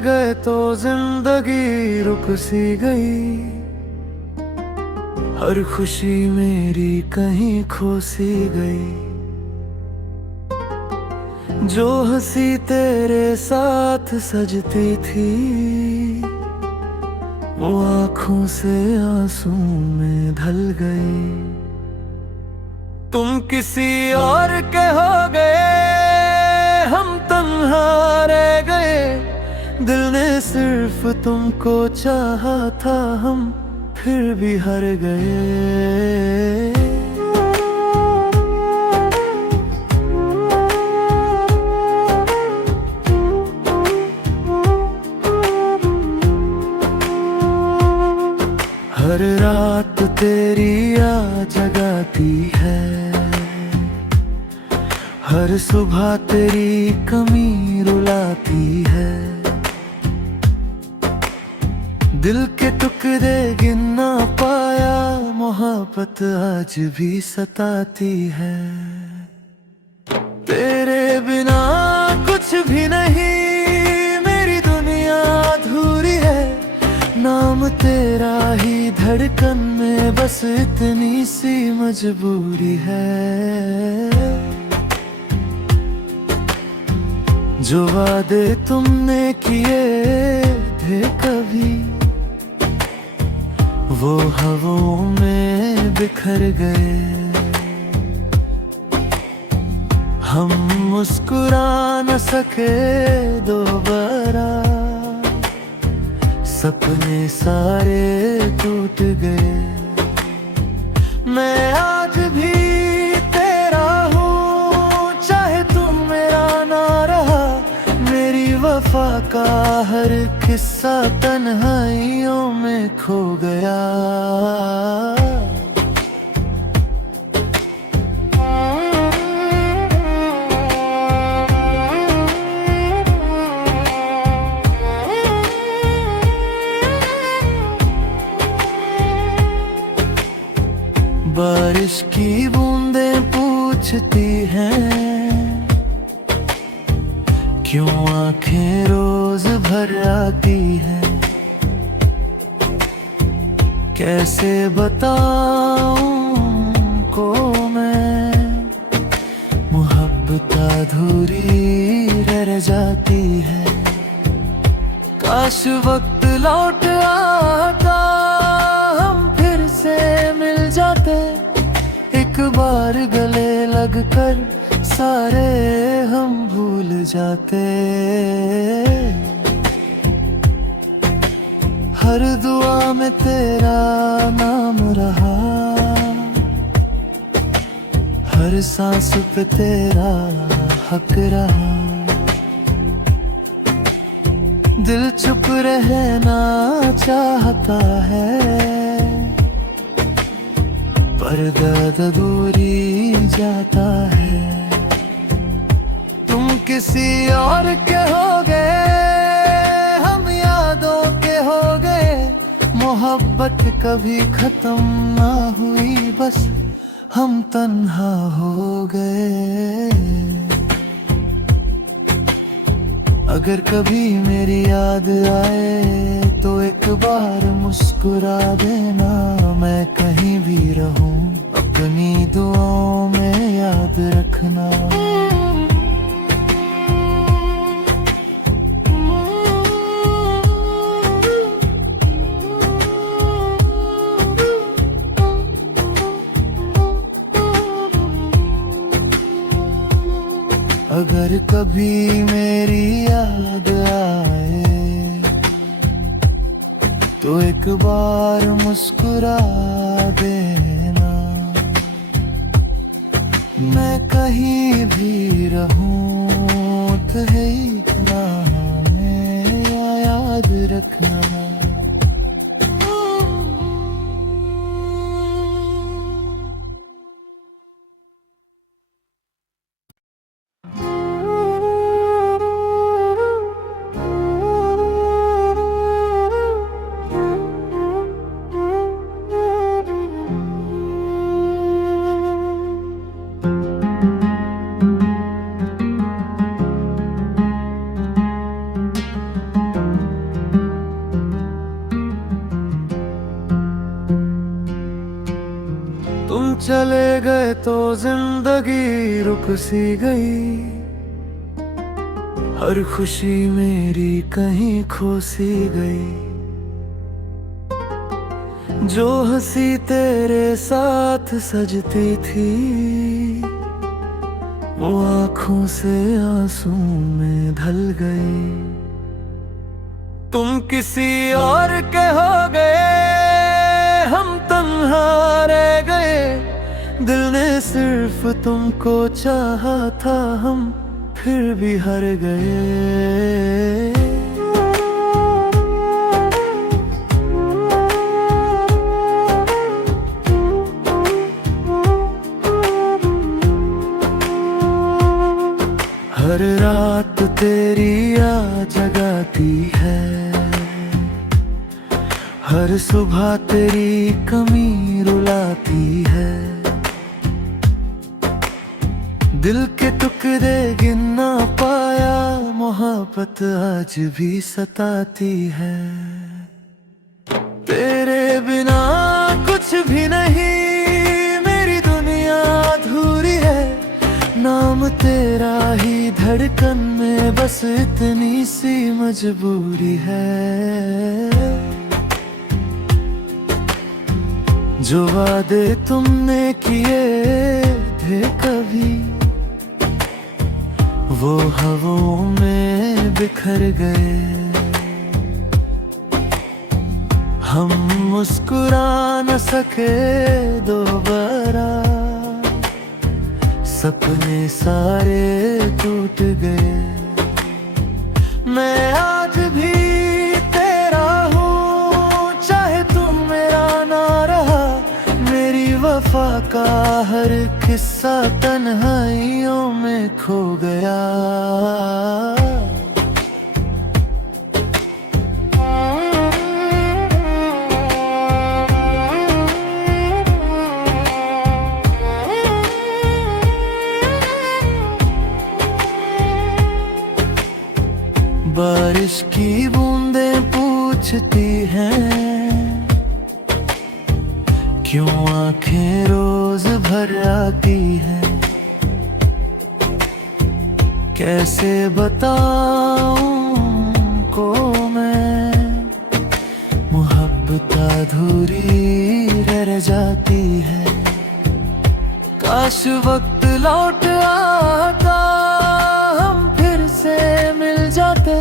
गए तो जिंदगी रुक सी गई। हर खुशी मेरी कहीं खो सी गई। जो हंसी तेरे साथ सजती थी, वो आंखों से आंसू में ढल गई। तुम किसी और के हो गए, हम तन्हा रह गए। दिल ने सिर्फ तुमको चाहा था, हम फिर भी हार गए। हर रात तेरी याद जगाती है, हर सुबह तेरी कमी रुलाती है। दिल के टुकड़े गिन ना पाया, मोहब्बत आज भी सताती है। तेरे बिना कुछ भी नहीं, मेरी दुनिया अधूरी है। नाम तेरा ही धड़कन में, बस इतनी सी मजबूरी है। जो वादे तुमने किए थे कभी, वो हवाओं में बिखर गए। हम मुस्कुरा न सके दोबारा, सपने सारे टूट गए। मैं आज भी तेरा हूँ, चाहे तू मेरा ना रहा। मेरी वफा का हर किस्सा तन्हाइयों में खो गया। बारिश की बूंदें पूछती हैं, क्यों आंखें रोज भर आती हैं। कैसे बताऊं को मैं, मोहब्बत अधूरी रह जाती है। काश वक्त लौट आता, हम फिर से मिल जाते। एक बार गले लगकर सारे हम भूल जाते। हर दुआ में तेरा नाम रहा, हर सांस पे तेरा हक रहा। दिल चुप रहना चाहता है, पर दर्द दूरी जाता है। तुम किसी और के हो गए, हम यादों के हो गए। मोहब्बत कभी खत्म ना हुई, बस हम तन्हा हो गए। अगर कभी मेरी याद आए तो एक बार मुस्कुरा देना। मैं कहीं भी रहूं, अपनी दुआओं में याद रखना। अगर कभी मेरी याद आए तो एक बार मुस्कुरा देना। मैं कहीं भी रहूं, ठहरना में याद रखना। चले गए तो जिंदगी रुक सी गई, हर खुशी मेरी कहीं खो सी गई। जो हंसी तेरे साथ सजती थी, वो आंखों से आंसू में ढल गई। तुम किसी और के हो गए, हम तन्हा रह गए। दिल ने सिर्फ तुमको चाहा था, हम फिर भी हार गए। हर रात तेरी याद जगाती है, हर सुबह तेरी कमी रुलाती है। दिल के टुकड़े गिन ना पाया, मोहब्बत आज भी सताती है। तेरे बिना कुछ भी नहीं, मेरी दुनिया अधूरी है। नाम तेरा ही धड़कन में, बस इतनी सी मजबूरी है। जो वादे तुमने किए थे कभी, वो हवाओं में बिखर गए। हम मुस्कुरा न सके दोबारा, सपने सारे टूट गए। मैं आज भी तेरा हूँ, चाहे तुम मेरा ना रहा। मेरी वफा का हर किस्सा तन्हाइयों में खो गया। बारिश की बूंदें पूछती हैं, क्यों आंखें रोज भर आती हैं। कैसे बताऊं को मैं, मोहब्बत अधूरी रह जाती है। काश वक्त लौट आता, हम फिर से मिल जाते।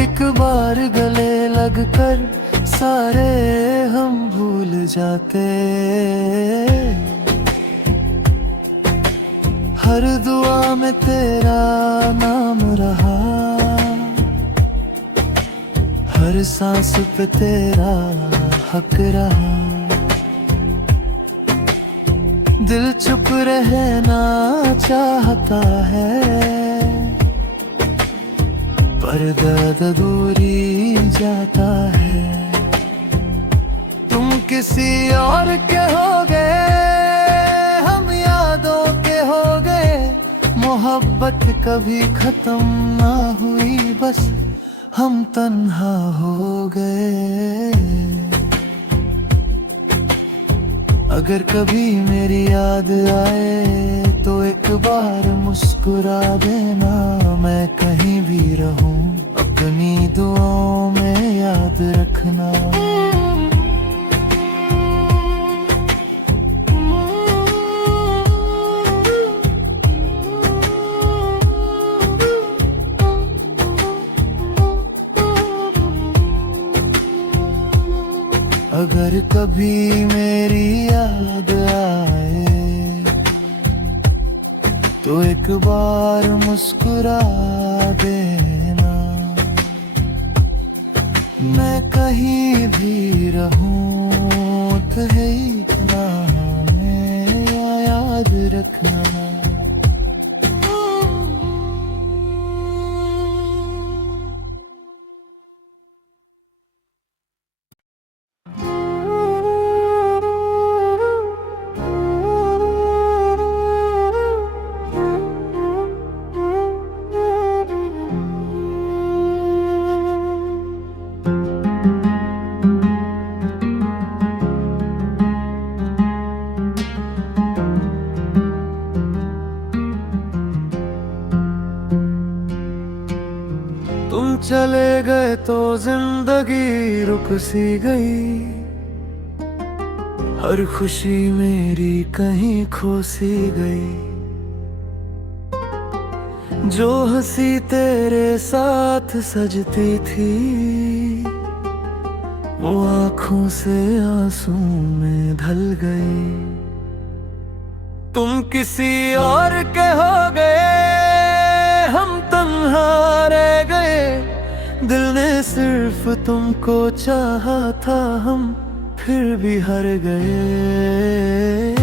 एक बार गले लगकर सारे हम भूल जाते। हर दुआ में तेरा नाम रहा, हर सांस पे तेरा हक रहा। दिल चुप रहना चाहता है, पर दर्द दूरी जाता है। तुम किसी और के हो गए, हम यादों के हो गए। मोहब्बत कभी खत्म ना हुई, बस हम तन्हा हो गए। अगर कभी मेरी याद आए तो एक बार मुस्कुरा देना। मैं कहीं भी रहूं, अपनी दुआओं में याद रखना। अगर कभी मेरी याद आए तो एक बार मुस्कुरा देना। मैं कहीं भी रहूं, कहे इतना हमें याद रखना। गए तो जिंदगी रुक सी गई। हर खुशी मेरी कहीं खो सी गई। जो हंसी तेरे साथ सजती थी, वो आंखों से आंसू में ढल गई। तुम किसी और के हो गए, हम तन्हा रह गए। दिल ने सिर्फ तुमको चाहा था, हम फिर भी हार गए।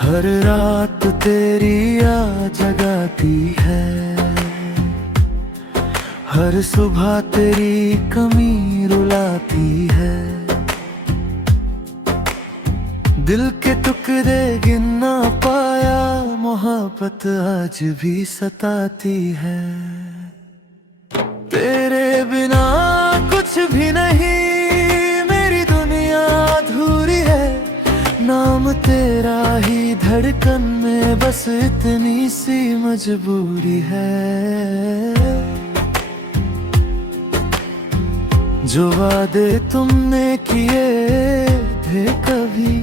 हर रात तेरी याद जगाती है, हर सुबह तेरी कमी रुलाती है। दिल के टुकड़े गिन ना पाया, मोहब्बत आज भी सताती है। तेरे बिना कुछ भी नहीं, मेरी दुनिया अधूरी है। नाम तेरा ही धड़कन में, बस इतनी सी मजबूरी है। जो वादे तुमने किए थे कभी,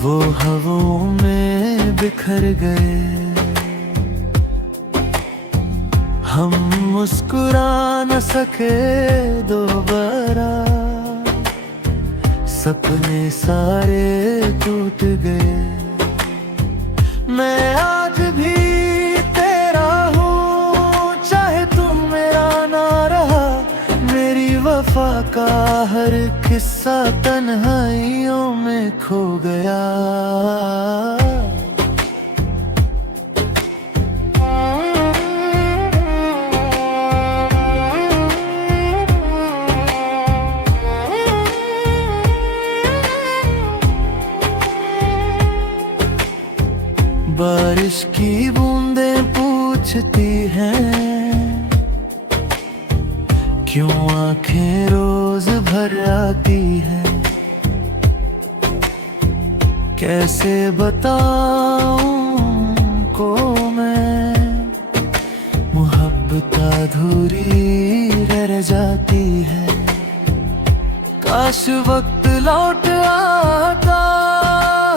वो हवाओं में बिखर गए। हम मुस्कुरा न सके दोबारा, सपने सारे टूट गए। मैं आज भी तेरा हूँ, चाहे तुम मेरा ना रहा। मेरी वफा का हर किस्सा तन्हाइयों में खो गया। बारिश की बूंदें पूछती हैं, क्यों आंखें रोज भर आती हैं। कैसे बताऊं को मैं, मोहब्बत अधूरी रह जाती है। काश वक्त लौट आता,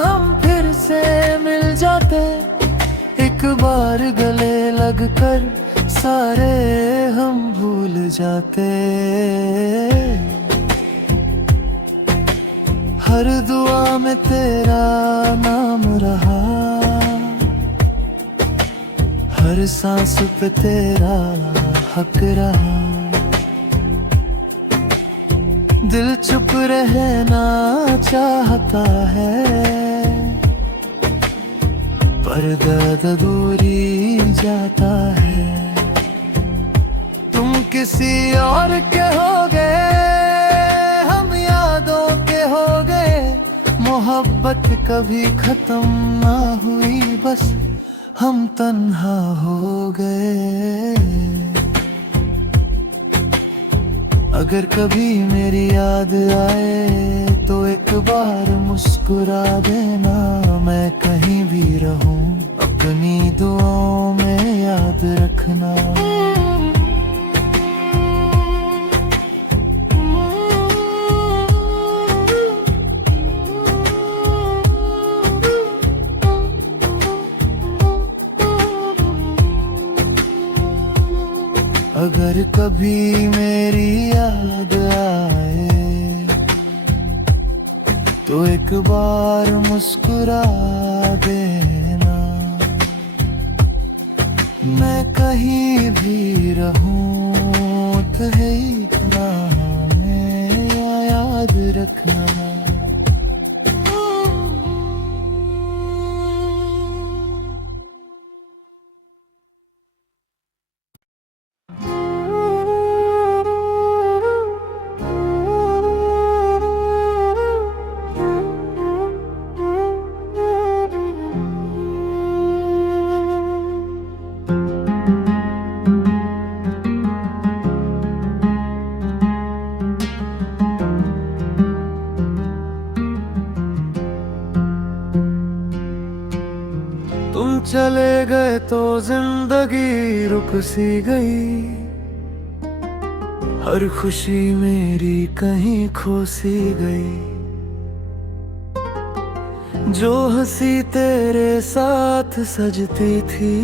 हम फिर से मिल जाते। एक बार गले लगकर सारे हम भूल जाते। हर दुआ में तेरा नाम रहा, हर सांस पे तेरा हक रहा। दिल चुप रहना चाहता है, पर दर्द दूरी जाता है। तुम किसी और के हो गए, हम यादों के हो गए। मोहब्बत कभी खत्म ना हुई, बस हम तन्हा हो गए। अगर कभी मेरी याद आए तो एक बार मुस्कुरा देना। मैं कहीं भी रहूं, अपनी दुआओं में याद रखना। अगर कभी मेरी याद आए तो एक बार मुस्कुरा देना। मैं कहीं भी रहूं तो है इतना हमें याद रखना। तुम चले गए तो जिंदगी रुक सी गई, हर खुशी मेरी कहीं खो सी गई। जो हंसी तेरे साथ सजती थी,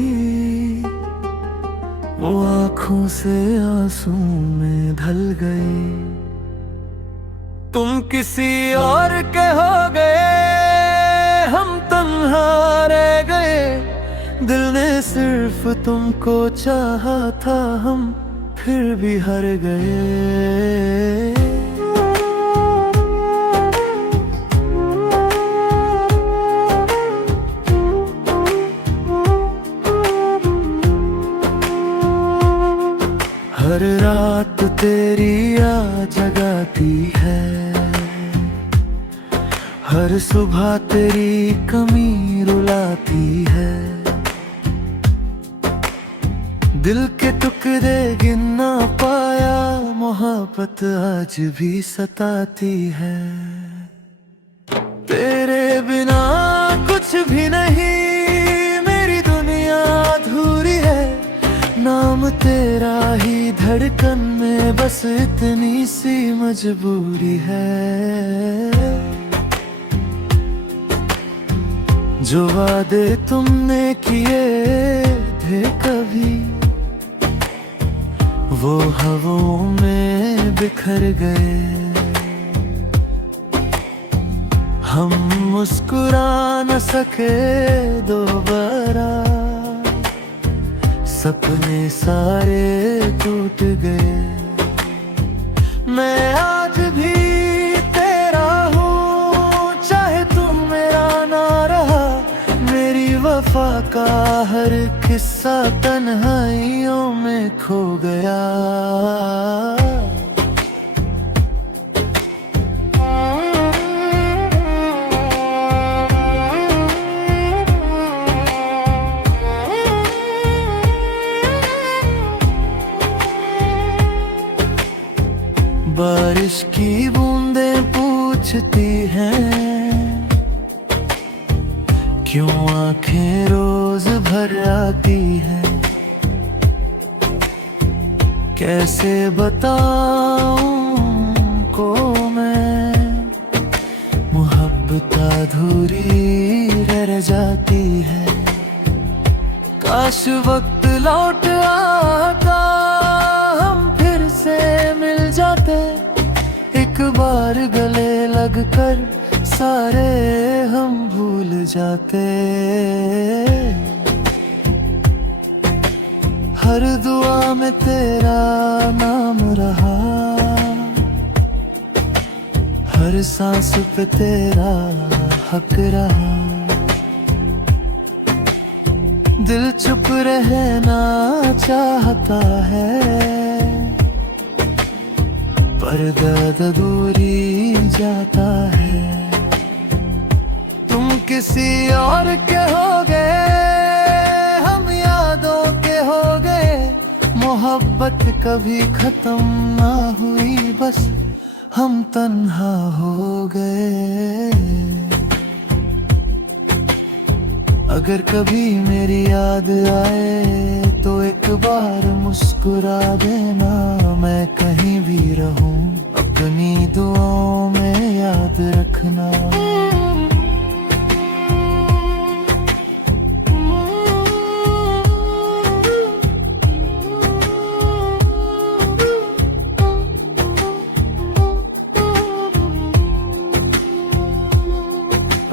वो आंखों से आंसू में ढल गई। तुम किसी और के हो गए, हम तन्हा रह गए। दिल ने सिर्फ तुमको चाहा था, हम फिर भी हार गए। हर रात तेरी याद जगाती है, हर सुबह तेरी कमी रुलाती है। दिल के टुकड़े गिन ना पाया, मोहब्बत आज भी सताती है। तेरे बिना कुछ भी नहीं, मेरी दुनिया अधूरी है। नाम तेरा ही धड़कन में, बस इतनी सी मजबूरी है। जो वादे तुमने किए थे कभी, वो हवाओं में बिखर गए। हम मुस्कुरा न सके दोबारा, सपने सारे टूट गए। मैं आज भी तेरा हूँ, चाहे तुम मेरा ना रहा। मेरी वफा का हर किस्सा तन्हाइयों में खो गया। बारिश की बूंदें पूछती हैं, क्यों आंखें रोज भर आती हैं। कैसे बताऊं को मैं, मोहब्बत अधूरी रह जाती है। काश वक्त लौट आता, हम फिर से मिल जाते। एक बार गले लगकर सारे हम भूल जाते। हर दुआ में तेरा नाम रहा, हर सांस पे तेरा हक रहा। दिल चुप रहना चाहता है, पर दर्द दूरी जाता है। तुम किसी और के हो गए, हम यादों के हो गए। मोहब्बत कभी खत्म ना हुई, बस हम तन्हा हो गए। अगर कभी मेरी याद आए तो एक बार मुस्कुरा देना। मैं कहीं भी रहूं, अपनी दुआओं में याद रखना।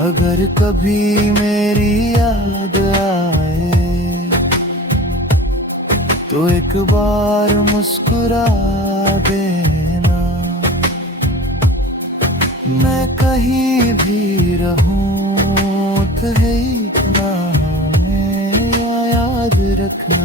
अगर कभी मेरी याद आए तो एक बार मुस्कुरा देना। मैं कहीं भी रहूं तुम्हें इतना हमें याद रखना।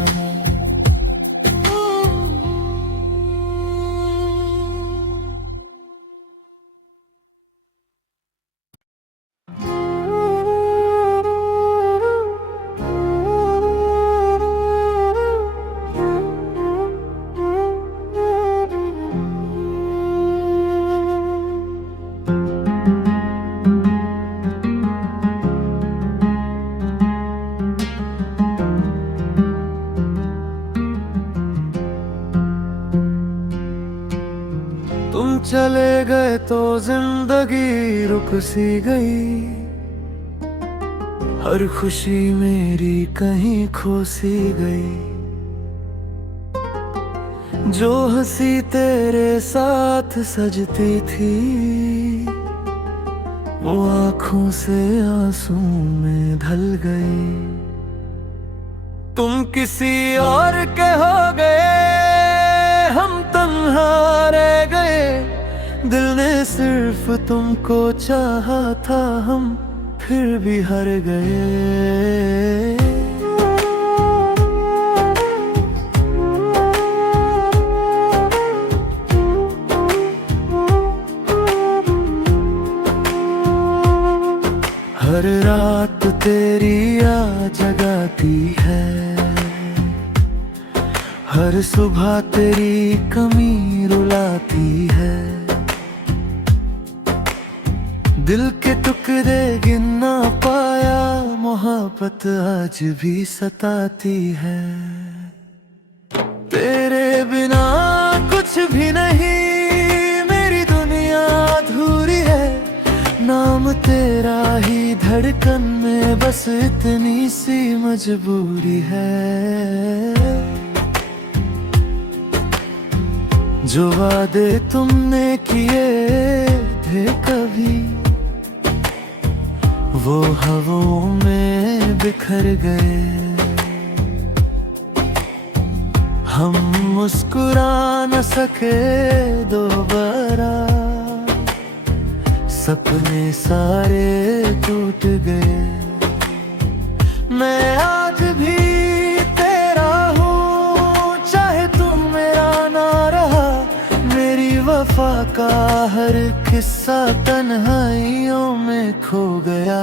चले गए तो जिंदगी रुक सी गई, हर खुशी मेरी कहीं खो सी गई। जो हंसी तेरे साथ सजती थी, वो आंखों से आंसू में ढल गई। तुम किसी और के हो गए, हम तन्हा रह गए। दिल ने सिर्फ तुमको चाहा था, हम फिर भी हार गए। हर रात तेरी याद जगाती है, हर सुबह तेरी कमी रुलाती है। दिल के टुकड़े गिन ना पाया, मोहब्बत आज भी सताती है। तेरे बिना कुछ भी नहीं, मेरी दुनिया अधूरी है। नाम तेरा ही धड़कन में, बस इतनी सी मजबूरी है। जो वादे तुमने किए थे कभी, वो हवाओं में बिखर गए। हम मुस्कुरा न सके दोबारा, सपने सारे टूट गए। मैं आज भी तेरा हूँ, चाहे तू मेरा ना रहा। मेरी वफा का हर किस्सा तन्हाइयों में खो गया।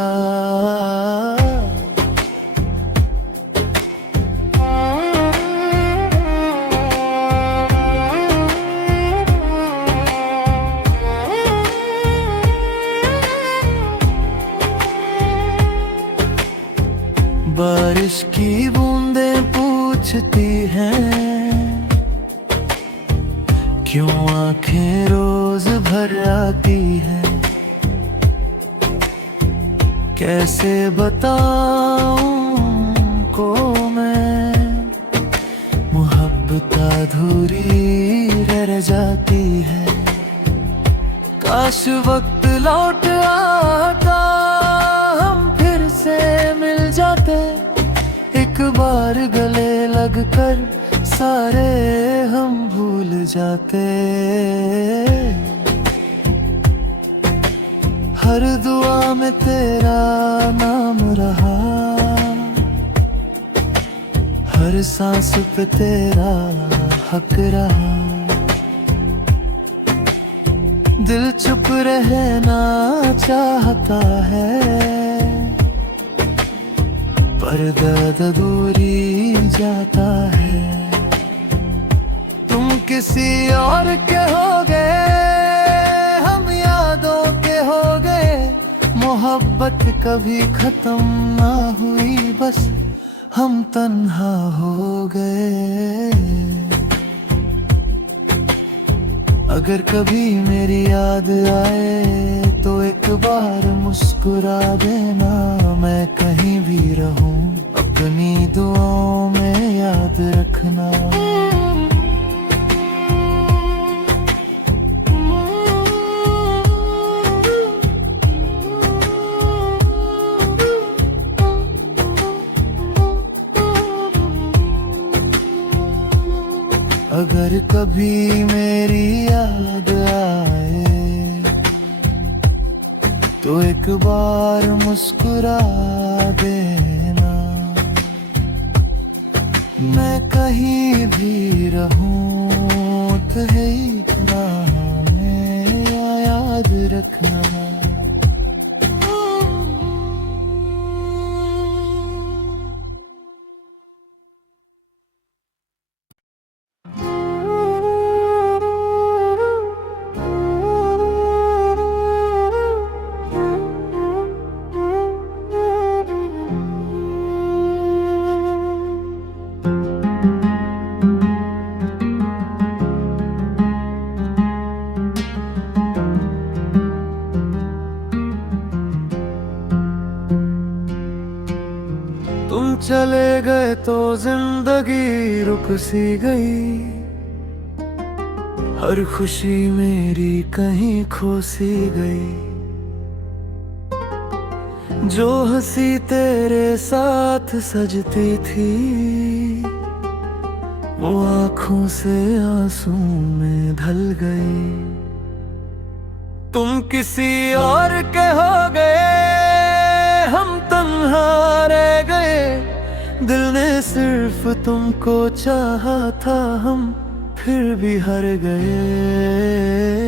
बारिश की बूंदें पूछती हैं, क्यों आंखें रोज भर आती हैं। कैसे बताऊं को मैं, मोहब्बत अधूरी रह जाती है। काश वक्त लौट आता, हम फिर से मिल जाते। एक बार गले लगकर सारे हम भूल जाते। हर दुआ में तेरा नाम रहा, हर सांस पे तेरा हक रहा। दिल चुप रहना चाहता है, पर दर्द दूरी जाता है। तुम किसी और के हो गए, हम यादों के हो गए। मोहब्बत कभी खत्म ना हुई, बस हम तन्हा हो गए। अगर कभी मेरी याद आए तो एक बार मुस्कुरा देना। मैं कहीं भी रहूं, अपनी दुआओं में याद रखना। अगर कभी मेरी याद आए तो एक बार मुस्कुरा देना। मैं कहीं भी रहूं, कहे इतना हमें याद रखना। तुम चले गए तो जिंदगी रुक सी गई, हर खुशी मेरी कहीं खो सी गई। जो हंसी तेरे साथ सजती थी, वो आँखों से आंसू में ढल गई। तुम किसी और के हो गए, हम तन्हा रह गए। दिल ने सिर्फ तुमको चाहा था, हम फिर भी हार गए।